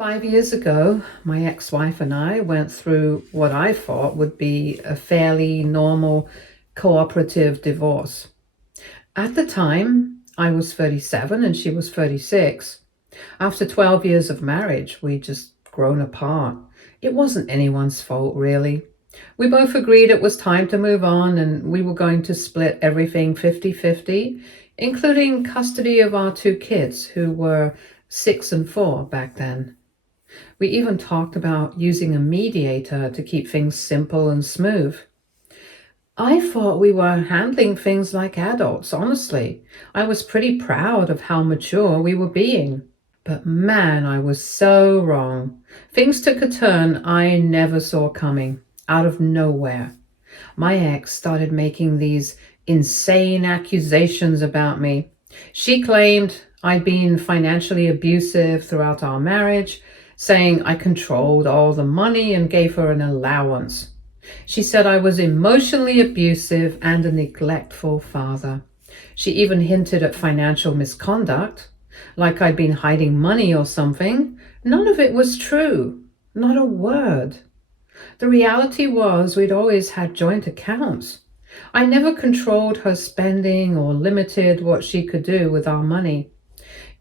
5 years ago, my ex-wife and I went through what I thought would be a fairly normal cooperative divorce. At the time, I was 37 and she was 36. After 12 years of marriage, we'd just grown apart. It wasn't anyone's fault, really. We both agreed it was time to move on and we were going to split everything 50-50, including custody of our two kids, who were 6 and 4 back then. We even talked about using a mediator to keep things simple and smooth. I thought we were handling things like adults, honestly. I was pretty proud of how mature we were being. But man, I was so wrong. Things took a turn I never saw coming, out of nowhere. My ex started making these insane accusations about me. She claimed I'd been financially abusive throughout our marriage, saying I controlled all the money and gave her an allowance. She said I was emotionally abusive and a neglectful father. She even hinted at financial misconduct, like I'd been hiding money or something. None of it was true, not a word. The reality was we'd always had joint accounts. I never controlled her spending or limited what she could do with our money.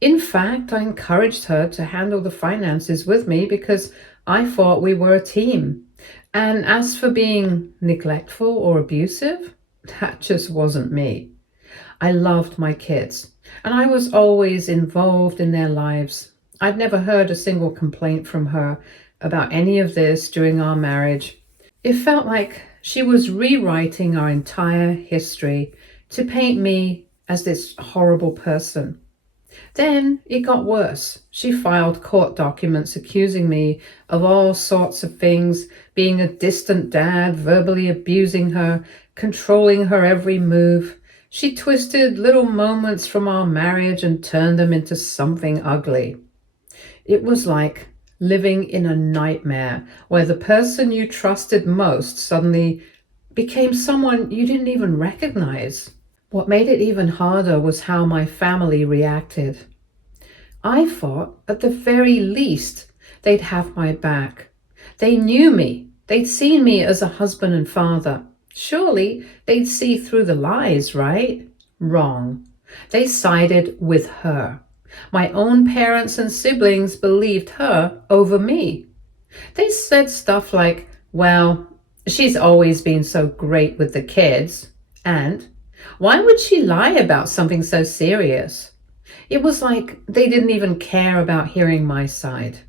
In fact, I encouraged her to handle the finances with me because I thought we were a team. And as for being neglectful or abusive, that just wasn't me. I loved my kids, and I was always involved in their lives. I'd never heard a single complaint from her about any of this during our marriage. It felt like she was rewriting our entire history to paint me as this horrible person. Then it got worse. She filed court documents accusing me of all sorts of things, being a distant dad, verbally abusing her, controlling her every move. She twisted little moments from our marriage and turned them into something ugly. It was like living in a nightmare where the person you trusted most suddenly became someone you didn't even recognize. What made it even harder was how my family reacted. I thought, at the very least, they'd have my back. They knew me. They'd seen me as a husband and father. Surely they'd see through the lies, right? Wrong. They sided with her. My own parents and siblings believed her over me. They said stuff like, well, she's always been so great with the kids, and why would she lie about something so serious? It was like they didn't even care about hearing my side.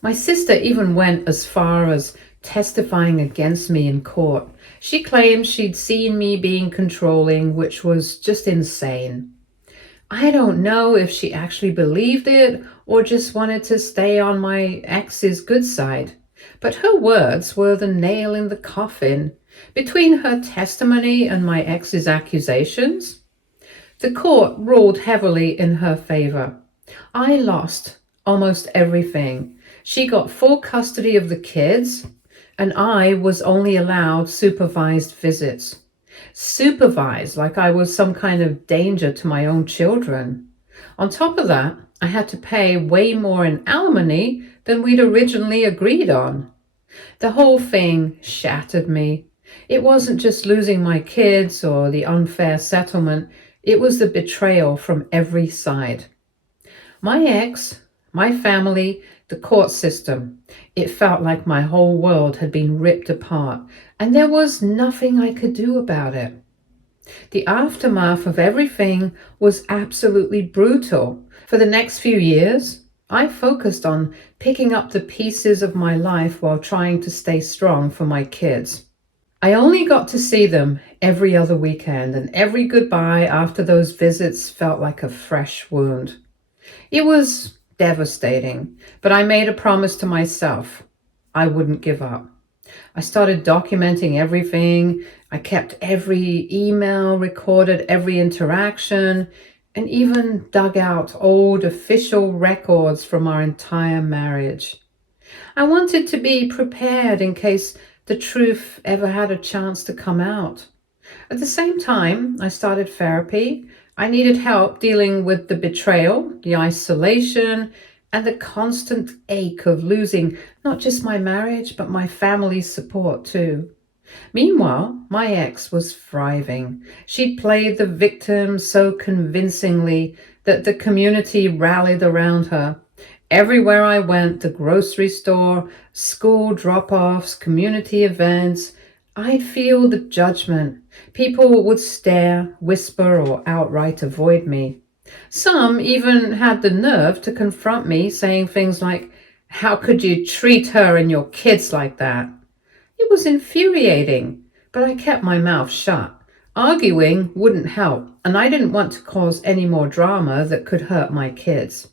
My sister even went as far as testifying against me in court. She claimed she'd seen me being controlling, which was just insane. I don't know if she actually believed it or just wanted to stay on my ex's good side. But her words were the nail in the coffin. Between her testimony and my ex's accusations, the court ruled heavily in her favor. I lost almost everything. She got full custody of the kids, and I was only allowed supervised visits. Supervised like I was some kind of danger to my own children. On top of that, I had to pay way more in alimony than we'd originally agreed on. The whole thing shattered me. It wasn't just losing my kids or the unfair settlement, it was the betrayal from every side. My ex, my family, the court system. It felt like my whole world had been ripped apart, and there was nothing I could do about it. The aftermath of everything was absolutely brutal. For the next few years, I focused on picking up the pieces of my life while trying to stay strong for my kids. I only got to see them every other weekend, and every goodbye after those visits felt like a fresh wound. It was devastating, but I made a promise to myself. I wouldn't give up. I started documenting everything. I kept every email, recorded every interaction, and even dug out old official records from our entire marriage. I wanted to be prepared in case the truth ever had a chance to come out. At the same time, I started therapy. I needed help dealing with the betrayal, the isolation, and the constant ache of losing not just my marriage, but my family's support too. Meanwhile, my ex was thriving. She'd played the victim so convincingly that the community rallied around her. Everywhere I went, the grocery store, school drop offs, community events, I'd feel the judgment. People would stare, whisper, or outright avoid me. Some even had the nerve to confront me, saying things like, "How could you treat her and your kids like that?" It was infuriating, but I kept my mouth shut. Arguing wouldn't help, and I didn't want to cause any more drama that could hurt my kids.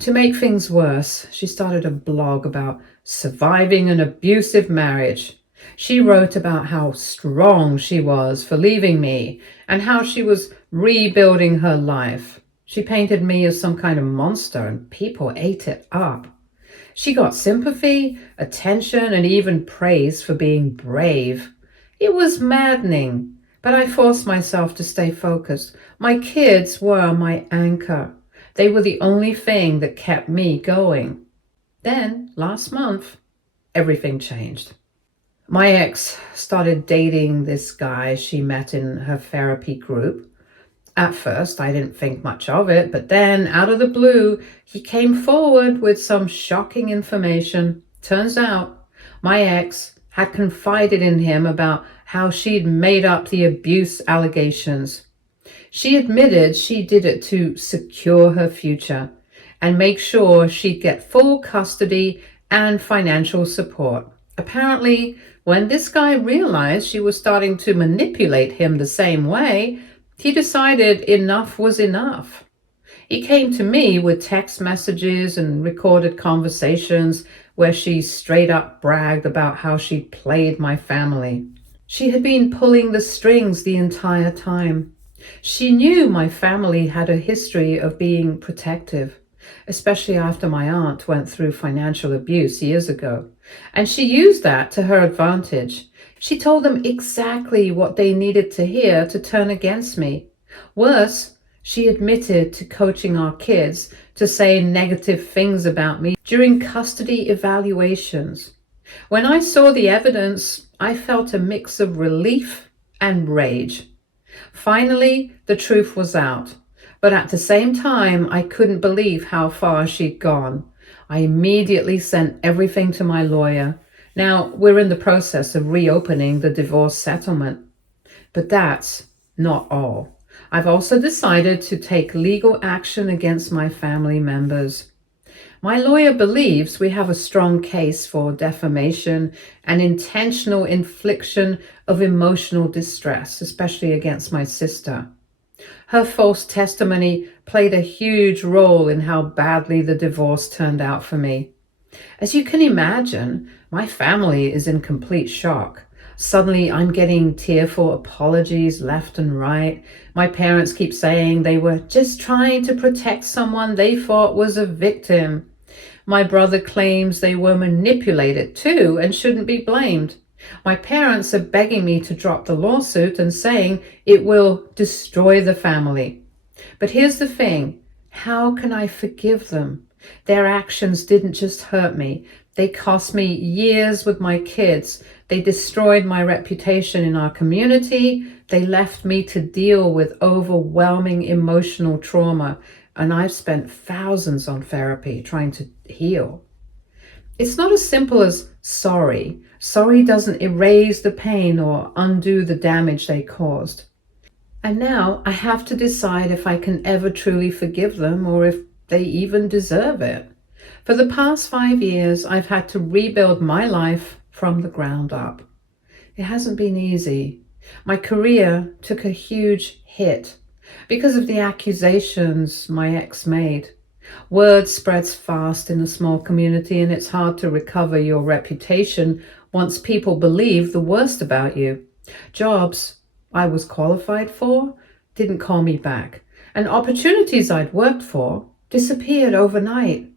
To make things worse, she started a blog about surviving an abusive marriage. She wrote about how strong she was for leaving me and how she was rebuilding her life. She painted me as some kind of monster, and people ate it up. She got sympathy, attention, and even praise for being brave. It was maddening, but I forced myself to stay focused. My kids were my anchor. They were the only thing that kept me going. Then, last month, everything changed. My ex started dating this guy she met in her therapy group. At first, I didn't think much of it, but then, out of the blue, he came forward with some shocking information. Turns out, my ex had confided in him about how she'd made up the abuse allegations. She admitted she did it to secure her future and make sure she'd get full custody and financial support. Apparently, when this guy realized she was starting to manipulate him the same way, he decided enough was enough. He came to me with text messages and recorded conversations where she straight up bragged about how she'd played my family. She had been pulling the strings the entire time. She knew my family had a history of being protective, especially after my aunt went through financial abuse years ago. And she used that to her advantage. She told them exactly what they needed to hear to turn against me. Worse, she admitted to coaching our kids to say negative things about me during custody evaluations. When I saw the evidence, I felt a mix of relief and rage. Finally, the truth was out, but at the same time, I couldn't believe how far she'd gone. I immediately sent everything to my lawyer. Now, we're in the process of reopening the divorce settlement. But that's not all. I've also decided to take legal action against my family members. My lawyer believes we have a strong case for defamation and intentional infliction of emotional distress, especially against my sister. Her false testimony played a huge role in how badly the divorce turned out for me. As you can imagine, my family is in complete shock. Suddenly, I'm getting tearful apologies left and right. My parents keep saying they were just trying to protect someone they thought was a victim. My brother claims they were manipulated too and shouldn't be blamed. My parents are begging me to drop the lawsuit and saying it will destroy the family. But here's the thing. How can I forgive them? Their actions didn't just hurt me. They cost me years with my kids. They destroyed my reputation in our community. They left me to deal with overwhelming emotional trauma. And I've spent thousands on therapy trying to heal. It's not as simple as sorry. Sorry doesn't erase the pain or undo the damage they caused. And now I have to decide if I can ever truly forgive them or if they even deserve it. For the past 5 years, I've had to rebuild my life from the ground up. It hasn't been easy. My career took a huge hit because of the accusations my ex made. Word spreads fast in a small community, and it's hard to recover your reputation once people believe the worst about you. Jobs I was qualified for didn't call me back, and opportunities I'd worked for disappeared overnight.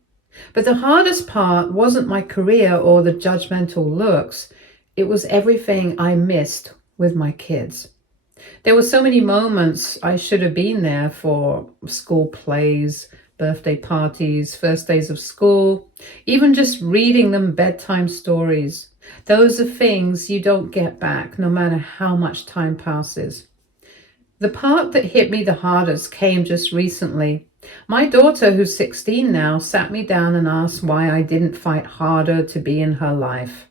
But the hardest part wasn't my career or the judgmental looks. It was everything I missed with my kids. There were so many moments I should have been there for: school plays, birthday parties, first days of school, even just reading them bedtime stories. Those are things you don't get back no matter how much time passes. The part that hit me the hardest came just recently. My daughter, who's 16 now, sat me down and asked why I didn't fight harder to be in her life.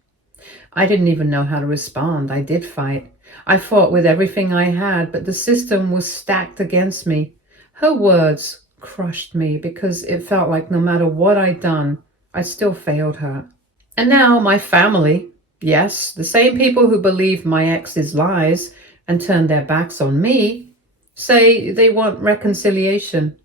I didn't even know how to respond. I did fight. I fought with everything I had, but the system was stacked against me. Her words crushed me because it felt like no matter what I'd done, I still failed her. And now my family, yes, the same people who believed my ex's lies and turned their backs on me, say they want reconciliation.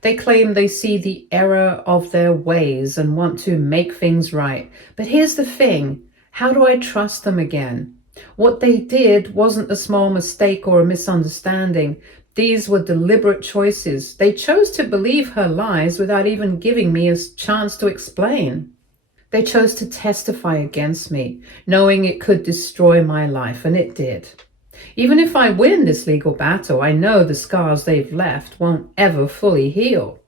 They claim they see the error of their ways and want to make things right. But here's the thing. How do I trust them again? What they did wasn't a small mistake or a misunderstanding. These were deliberate choices. They chose to believe her lies without even giving me a chance to explain. They chose to testify against me, knowing it could destroy my life, and it did. Even if I win this legal battle, I know the scars they've left won't ever fully heal.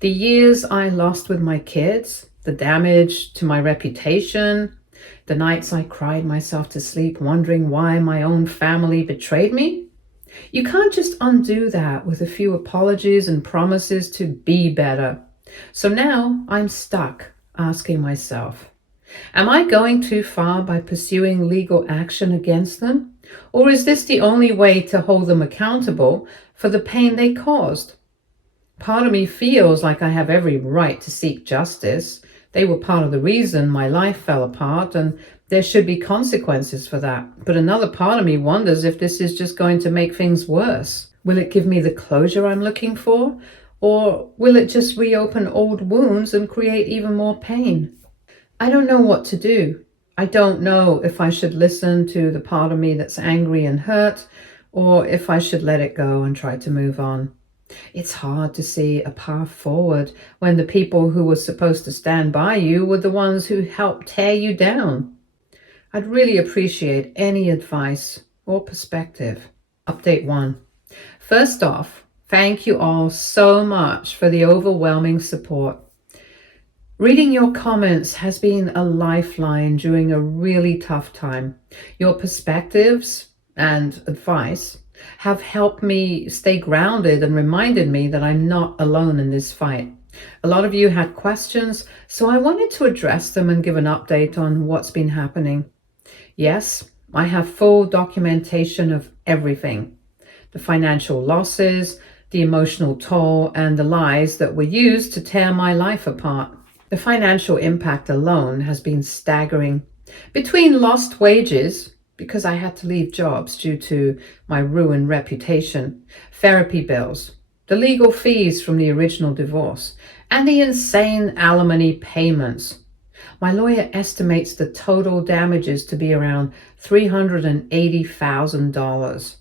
The years I lost with my kids, the damage to my reputation, the nights I cried myself to sleep wondering why my own family betrayed me. You can't just undo that with a few apologies and promises to be better. So now I'm stuck asking myself, am I going too far by pursuing legal action against them? Or is this the only way to hold them accountable for the pain they caused? Part of me feels like I have every right to seek justice. They were part of the reason my life fell apart, and there should be consequences for that. But another part of me wonders if this is just going to make things worse. Will it give me the closure I'm looking for? Or will it just reopen old wounds and create even more pain? I don't know what to do. I don't know if I should listen to the part of me that's angry and hurt, or if I should let it go and try to move on. It's hard to see a path forward when the people who were supposed to stand by you were the ones who helped tear you down. I'd really appreciate any advice or perspective. Update 1. First off, thank you all so much for the overwhelming support. Reading your comments has been a lifeline during a really tough time. Your perspectives and advice have helped me stay grounded and reminded me that I'm not alone in this fight. A lot of you had questions, so I wanted to address them and give an update on what's been happening. Yes, I have full documentation of everything. The financial losses, the emotional toll, and the lies that were used to tear my life apart. The financial impact alone has been staggering. Between lost wages, because I had to leave jobs due to my ruined reputation, therapy bills, the legal fees from the original divorce, and the insane alimony payments, my lawyer estimates the total damages to be around $380,000.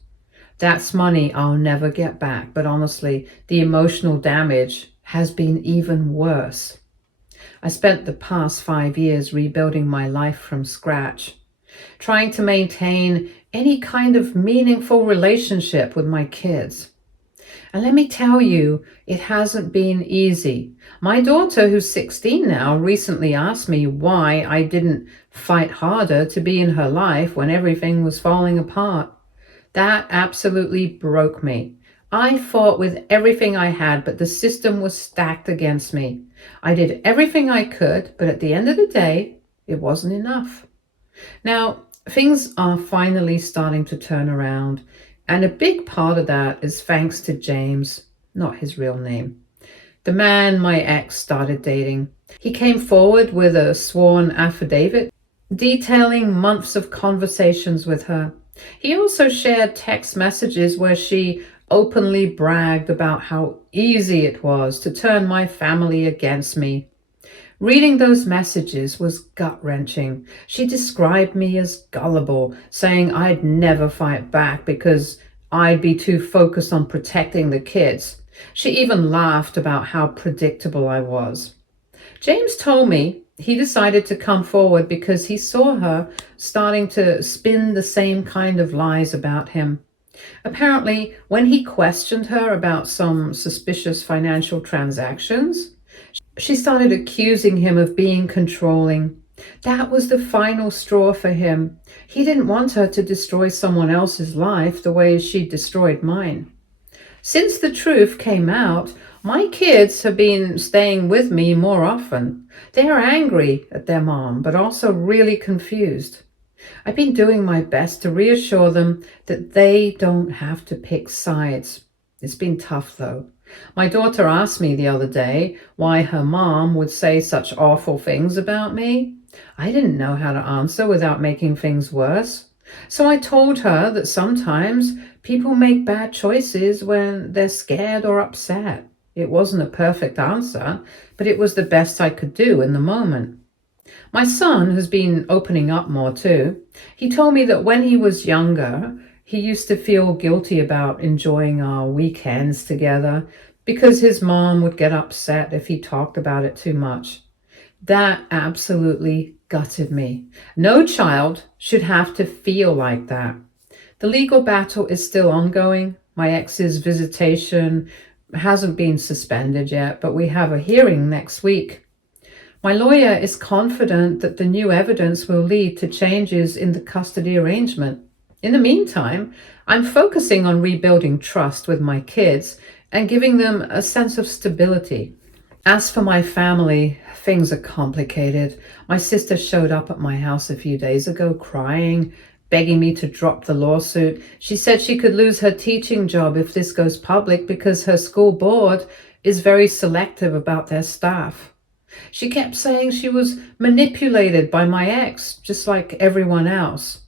That's money I'll never get back, but honestly, the emotional damage has been even worse. I spent the past 5 years rebuilding my life from scratch, trying to maintain any kind of meaningful relationship with my kids. And let me tell you, it hasn't been easy. My daughter, who's 16 now, recently asked me why I didn't fight harder to be in her life when everything was falling apart. That absolutely broke me. I fought with everything I had, but the system was stacked against me. I did everything I could, but at the end of the day, it wasn't enough. Now, things are finally starting to turn around, and a big part of that is thanks to James, not his real name, the man my ex started dating. He came forward with a sworn affidavit detailing months of conversations with her. He also shared text messages where she openly bragged about how easy it was to turn my family against me. Reading those messages was gut-wrenching. She described me as gullible, saying I'd never fight back because I'd be too focused on protecting the kids. She even laughed about how predictable I was. James told me he decided to come forward because he saw her starting to spin the same kind of lies about him. Apparently, when he questioned her about some suspicious financial transactions, she started accusing him of being controlling. That was the final straw for him. He didn't want her to destroy someone else's life the way she destroyed mine. Since the truth came out, my kids have been staying with me more often. They are angry at their mom, but also really confused. I've been doing my best to reassure them that they don't have to pick sides. It's been tough, though. My daughter asked me the other day why her mom would say such awful things about me. I didn't know how to answer without making things worse. So I told her that sometimes people make bad choices when they're scared or upset. It wasn't a perfect answer, but it was the best I could do in the moment. My son has been opening up more too. He told me that when he was younger, he used to feel guilty about enjoying our weekends together because his mom would get upset if he talked about it too much. That absolutely gutted me. No child should have to feel like that. The legal battle is still ongoing. My ex's visitation hasn't been suspended yet, but we have a hearing next week. My lawyer is confident that the new evidence will lead to changes in the custody arrangement. In the meantime, I'm focusing on rebuilding trust with my kids and giving them a sense of stability. As for my family, things are complicated. My sister showed up at my house a few days ago crying, begging me to drop the lawsuit. She said she could lose her teaching job if this goes public because her school board is very selective about their staff. She kept saying she was manipulated by my ex, just like everyone else.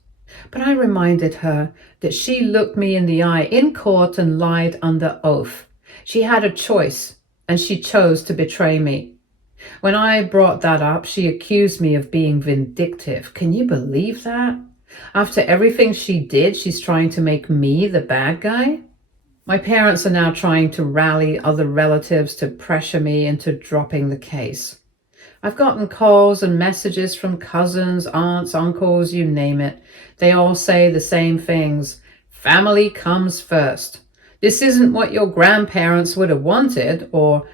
But I reminded her that she looked me in the eye in court and lied under oath. She had a choice, and she chose to betray me. When I brought that up, she accused me of being vindictive. Can you believe that? After everything she did, she's trying to make me the bad guy? My parents are now trying to rally other relatives to pressure me into dropping the case. I've gotten calls and messages from cousins, aunts, uncles, you name it. They all say the same things. Family comes first. This isn't what your grandparents would have wanted, or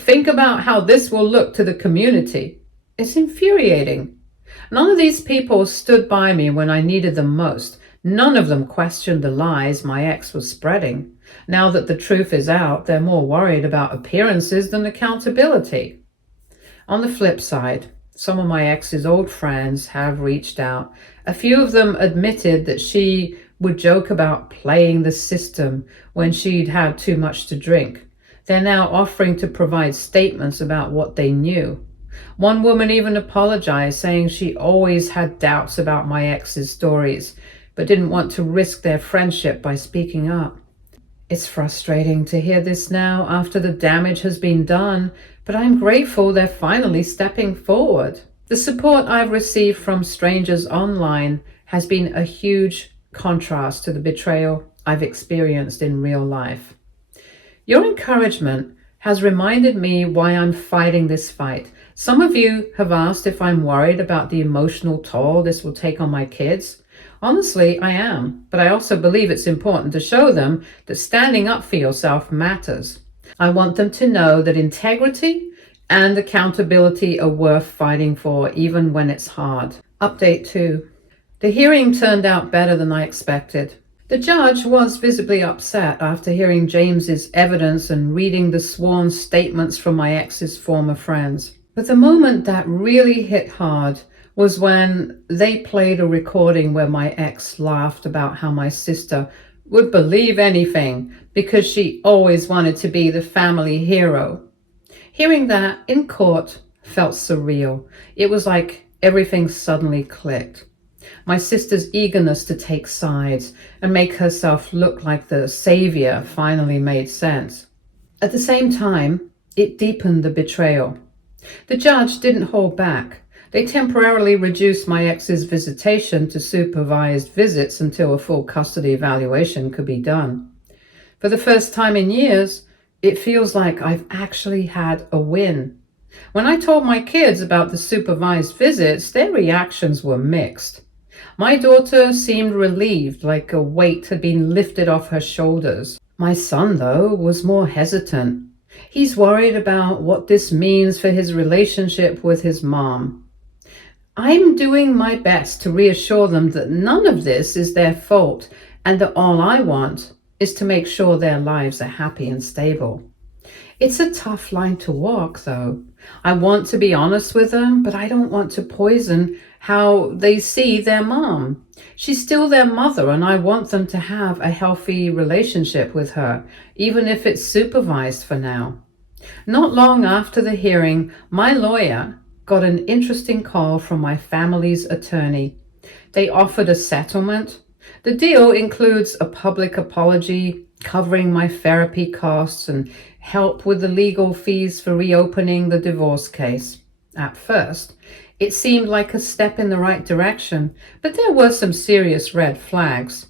think about how this will look to the community. It's infuriating. None of these people stood by me when I needed them most. None of them questioned the lies my ex was spreading. Now that the truth is out, they're more worried about appearances than accountability. On the flip side, some of my ex's old friends have reached out. A few of them admitted that she would joke about playing the system when she'd had too much to drink. They're now offering to provide statements about what they knew. One woman even apologized, saying she always had doubts about my ex's stories, but didn't want to risk their friendship by speaking up. It's frustrating to hear this now after the damage has been done, but I'm grateful they're finally stepping forward. The support I've received from strangers online has been a huge contrast to the betrayal I've experienced in real life. Your encouragement has reminded me why I'm fighting this fight. Some of you have asked if I'm worried about the emotional toll this will take on my kids. Honestly, I am, but I also believe it's important to show them that standing up for yourself matters. I want them to know that integrity and accountability are worth fighting for, even when it's hard. Update 2. The hearing turned out better than I expected. The judge was visibly upset after hearing James's evidence and reading the sworn statements from my ex's former friends. But the moment that really hit hard was when they played a recording where my ex laughed about how my sister would believe anything because she always wanted to be the family hero. Hearing that in court felt surreal. It was like everything suddenly clicked. My sister's eagerness to take sides and make herself look like the savior finally made sense. At the same time, it deepened the betrayal. The judge didn't hold back. They temporarily reduced my ex's visitation to supervised visits until a full custody evaluation could be done. For the first time in years, it feels like I've actually had a win. When I told my kids about the supervised visits, their reactions were mixed. My daughter seemed relieved, like a weight had been lifted off her shoulders. My son, though, was more hesitant. He's worried about what this means for his relationship with his mom. I'm doing my best to reassure them that none of this is their fault and that all I want is to make sure their lives are happy and stable. It's a tough line to walk, though. I want to be honest with them, but I don't want to poison how they see their mom. She's still their mother, and I want them to have a healthy relationship with her, even if it's supervised for now. Not long after the hearing, my lawyer got an interesting call from my family's attorney. They offered a settlement. The deal includes a public apology, covering my therapy costs, and help with the legal fees for reopening the divorce case. At first, it seemed like a step in the right direction, but there were some serious red flags.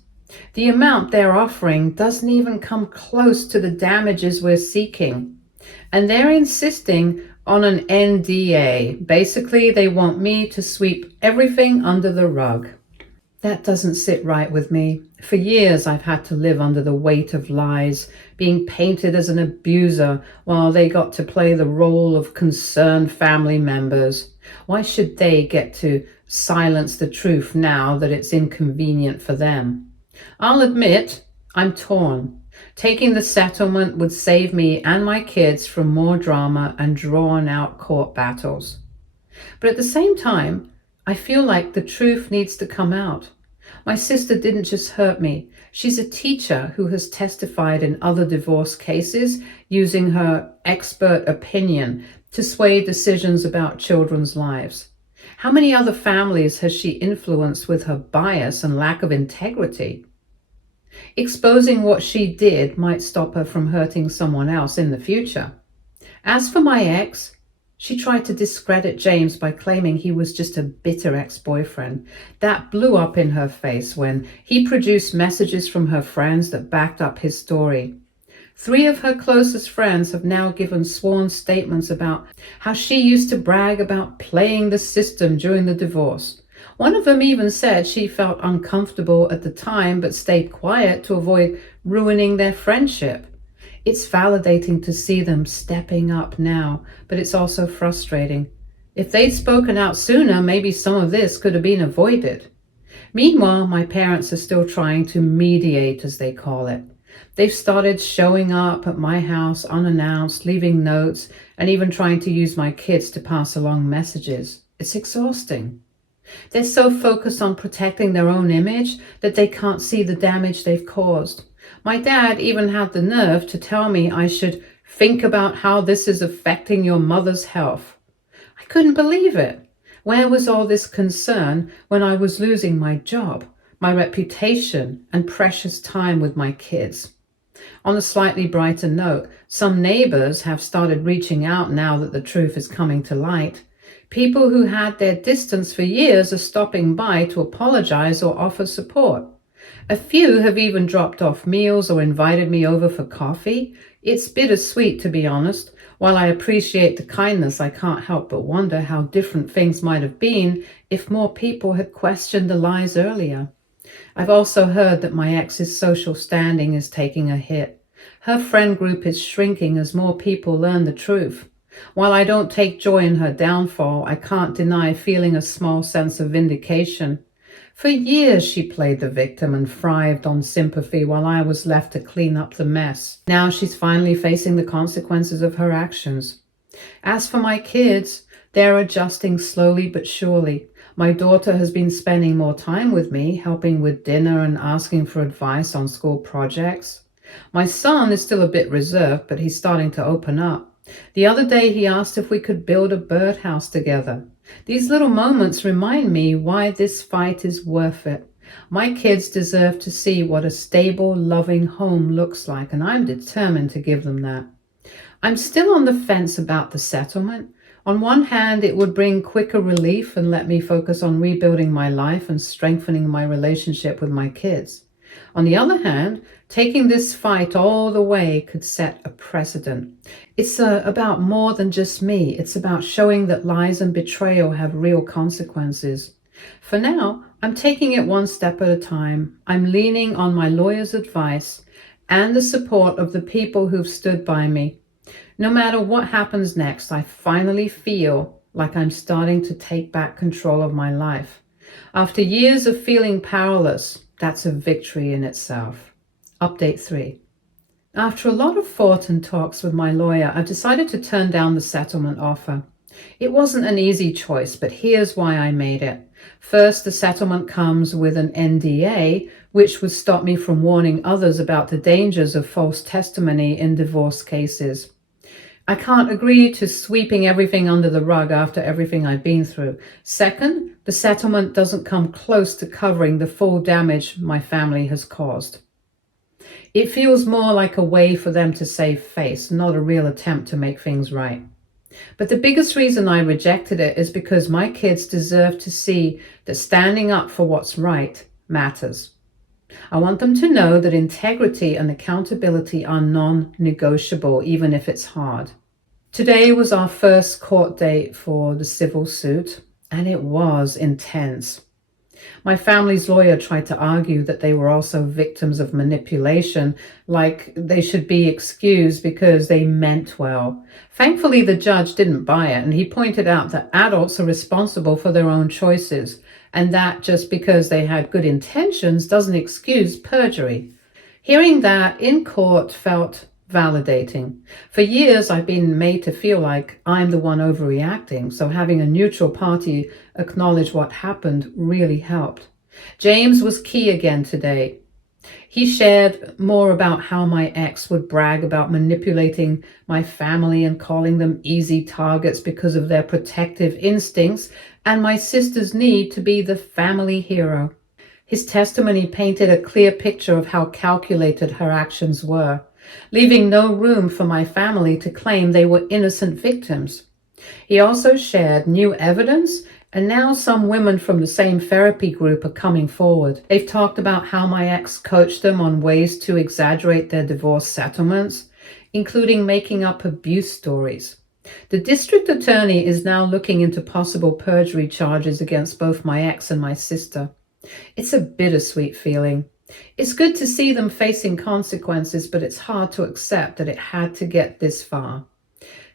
The amount they're offering doesn't even come close to the damages we're seeking. And they're insisting on an NDA. Basically, they want me to sweep everything under the rug. That doesn't sit right with me. For years, I've had to live under the weight of lies, being painted as an abuser while they got to play the role of concerned family members. Why should they get to silence the truth now that it's inconvenient for them? I'll admit, I'm torn. Taking the settlement would save me and my kids from more drama and drawn-out court battles. But at the same time, I feel like the truth needs to come out. My sister didn't just hurt me. She's a teacher who has testified in other divorce cases using her expert opinion to sway decisions about children's lives. How many other families has she influenced with her bias and lack of integrity? Exposing what she did might stop her from hurting someone else in the future. As for my ex, she tried to discredit James by claiming he was just a bitter ex-boyfriend. That blew up in her face when he produced messages from her friends that backed up his story. 3 of her closest friends have now given sworn statements about how she used to brag about playing the system during the divorce. One of them even said she felt uncomfortable at the time but stayed quiet to avoid ruining their friendship. It's validating to see them stepping up now, but it's also frustrating. If they'd spoken out sooner, maybe some of this could have been avoided. Meanwhile, my parents are still trying to mediate, as they call it. They've started showing up at my house unannounced, leaving notes, and even trying to use my kids to pass along messages. It's exhausting. They're so focused on protecting their own image that they can't see the damage they've caused. My dad even had the nerve to tell me I should think about how this is affecting your mother's health. I couldn't believe it. Where was all this concern when I was losing my job, my reputation, and precious time with my kids? On a slightly brighter note, some neighbors have started reaching out now that the truth is coming to light. People who had their distance for years are stopping by to apologize or offer support. A few have even dropped off meals or invited me over for coffee. It's bittersweet, to be honest. While I appreciate the kindness, I can't help but wonder how different things might have been if more people had questioned the lies earlier. I've also heard that my ex's social standing is taking a hit. Her friend group is shrinking as more people learn the truth. While I don't take joy in her downfall, I can't deny feeling a small sense of vindication. For years she played the victim and thrived on sympathy while I was left to clean up the mess. Now she's finally facing the consequences of her actions. As for my kids, they're adjusting slowly but surely. My daughter has been spending more time with me, helping with dinner and asking for advice on school projects. My son is still a bit reserved, but he's starting to open up. The other day he asked if we could build a birdhouse together. These little moments remind me why this fight is worth it. My kids deserve to see what a stable, loving home looks like, and I'm determined to give them that. I'm still on the fence about the settlement. On one hand, it would bring quicker relief and let me focus on rebuilding my life and strengthening my relationship with my kids. On the other hand, taking this fight all the way could set a precedent. It's about more than just me. It's about showing that lies and betrayal have real consequences. For now, I'm taking it one step at a time. I'm leaning on my lawyer's advice and the support of the people who've stood by me. No matter what happens next, I finally feel like I'm starting to take back control of my life. After years of feeling powerless, that's a victory in itself. Update 3. After a lot of thought and talks with my lawyer, I decided to turn down the settlement offer. It wasn't an easy choice, but here's why I made it. First, the settlement comes with an NDA, which would stop me from warning others about the dangers of false testimony in divorce cases. I can't agree to sweeping everything under the rug after everything I've been through. Second, the settlement doesn't come close to covering the full damage my family has caused. It feels more like a way for them to save face, not a real attempt to make things right. But the biggest reason I rejected it is because my kids deserve to see that standing up for what's right matters. I want them to know that integrity and accountability are non-negotiable, even if it's hard. Today was our first court date for the civil suit, and it was intense. My family's lawyer tried to argue that they were also victims of manipulation, like they should be excused because they meant well. Thankfully, the judge didn't buy it, and he pointed out that adults are responsible for their own choices, and that just because they had good intentions doesn't excuse perjury. Hearing that in court felt validating. For years, I've been made to feel like I'm the one overreacting, so having a neutral party acknowledge what happened really helped. James was key again today. He shared more about how my ex would brag about manipulating my family and calling them easy targets because of their protective instincts, and my sister's need to be the family hero. His testimony painted a clear picture of how calculated her actions were, leaving no room for my family to claim they were innocent victims. He also shared new evidence, and now some women from the same therapy group are coming forward. They've talked about how my ex coached them on ways to exaggerate their divorce settlements, including making up abuse stories. The district attorney is now looking into possible perjury charges against both my ex and my sister. It's a bittersweet feeling. It's good to see them facing consequences, but it's hard to accept that it had to get this far.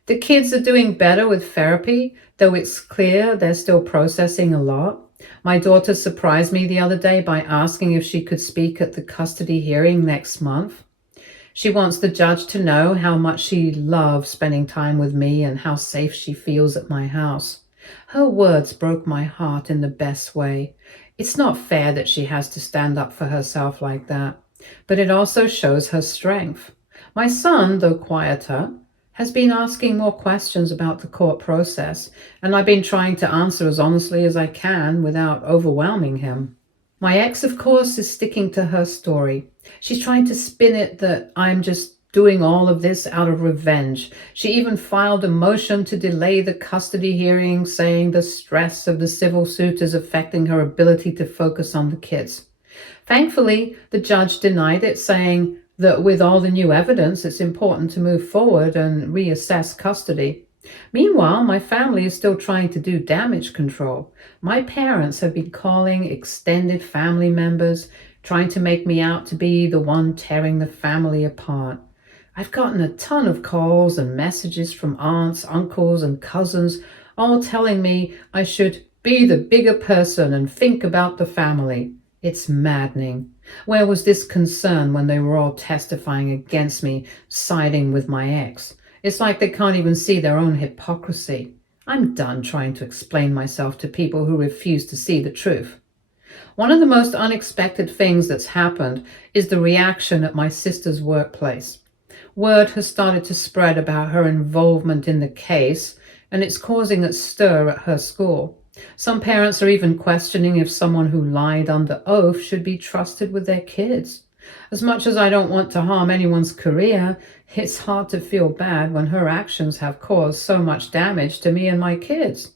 The kids are doing better with therapy, though it's clear they're still processing a lot. My daughter surprised me the other day by asking if she could speak at the custody hearing next month. She wants the judge to know how much she loves spending time with me and how safe she feels at my house. Her words broke my heart in the best way. It's not fair that she has to stand up for herself like that, but it also shows her strength. My son, though quieter, has been asking more questions about the court process, and I've been trying to answer as honestly as I can without overwhelming him. My ex, of course, is sticking to her story. She's trying to spin it that I'm just doing all of this out of revenge. She even filed a motion to delay the custody hearing, saying the stress of the civil suit is affecting her ability to focus on the kids. Thankfully, the judge denied it, saying that with all the new evidence, it's important to move forward and reassess custody. Meanwhile, my family is still trying to do damage control. My parents have been calling extended family members, trying to make me out to be the one tearing the family apart. I've gotten a ton of calls and messages from aunts, uncles, and cousins, all telling me I should be the bigger person and think about the family. It's maddening. Where was this concern when they were all testifying against me, siding with my ex? It's like they can't even see their own hypocrisy. I'm done trying to explain myself to people who refuse to see the truth. One of the most unexpected things that's happened is the reaction at my sister's workplace. Word has started to spread about her involvement in the case, and it's causing a stir at her school. Some parents are even questioning if someone who lied under oath should be trusted with their kids. As much as I don't want to harm anyone's career, it's hard to feel bad when her actions have caused so much damage to me and my kids.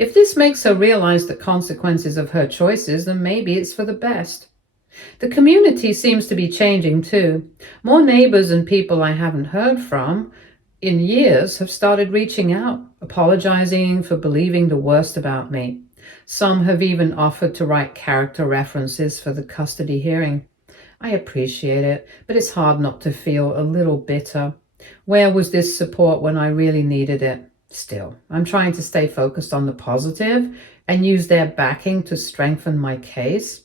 If this makes her realize the consequences of her choices, then maybe it's for the best. The community seems to be changing too. More neighbors and people I haven't heard from in years have started reaching out, apologizing for believing the worst about me. Some have even offered to write character references for the custody hearing. I appreciate it, but it's hard not to feel a little bitter. Where was this support when I really needed it? Still, I'm trying to stay focused on the positive and use their backing to strengthen my case.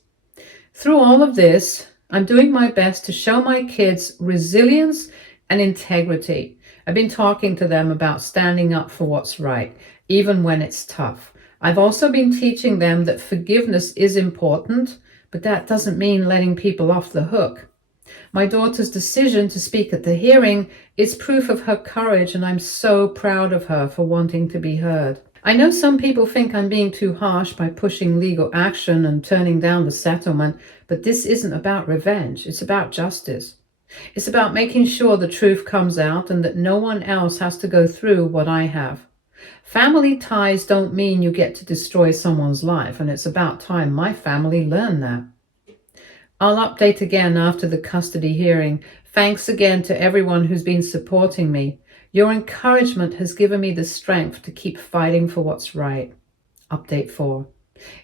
Through all of this, I'm doing my best to show my kids resilience and integrity. I've been talking to them about standing up for what's right, even when it's tough. I've also been teaching them that forgiveness is important, but that doesn't mean letting people off the hook. My daughter's decision to speak at the hearing is proof of her courage, and I'm so proud of her for wanting to be heard. I know some people think I'm being too harsh by pushing legal action and turning down the settlement, but this isn't about revenge. It's about justice. It's about making sure the truth comes out and that no one else has to go through what I have. Family ties don't mean you get to destroy someone's life, and it's about time my family learned that. I'll update again after the custody hearing. Thanks again to everyone who's been supporting me. Your encouragement has given me the strength to keep fighting for what's right. Update 4.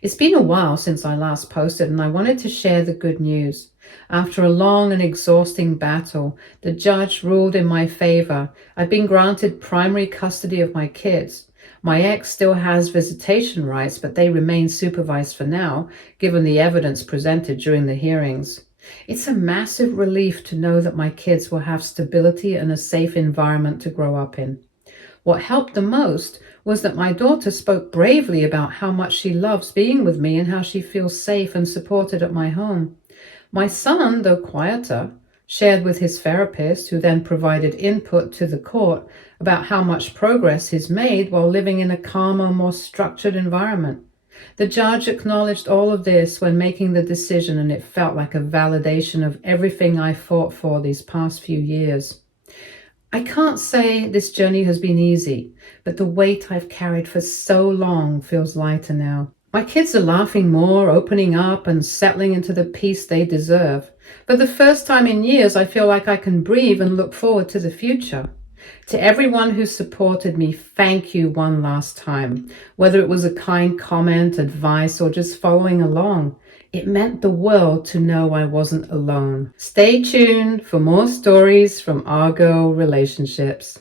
It's been a while since I last posted, and I wanted to share the good news. After a long and exhausting battle, the judge ruled in my favor. I've been granted primary custody of my kids. My ex still has visitation rights, but they remain supervised for now, given the evidence presented during the hearings. It's a massive relief to know that my kids will have stability and a safe environment to grow up in. What helped the most was that my daughter spoke bravely about how much she loves being with me and how she feels safe and supported at my home. My son, though quieter, shared with his therapist, who then provided input to the court about how much progress he's made while living in a calmer, more structured environment. The judge acknowledged all of this when making the decision, and it felt like a validation of everything I fought for these past few years. I can't say this journey has been easy, but the weight I've carried for so long feels lighter now. My kids are laughing more, opening up, and settling into the peace they deserve. For the first time in years, I feel like I can breathe and look forward to the future. To everyone who supported me, thank you one last time. Whether it was a kind comment, advice, or just following along, it meant the world to know I wasn't alone. Stay tuned for more stories from Argo Relationships.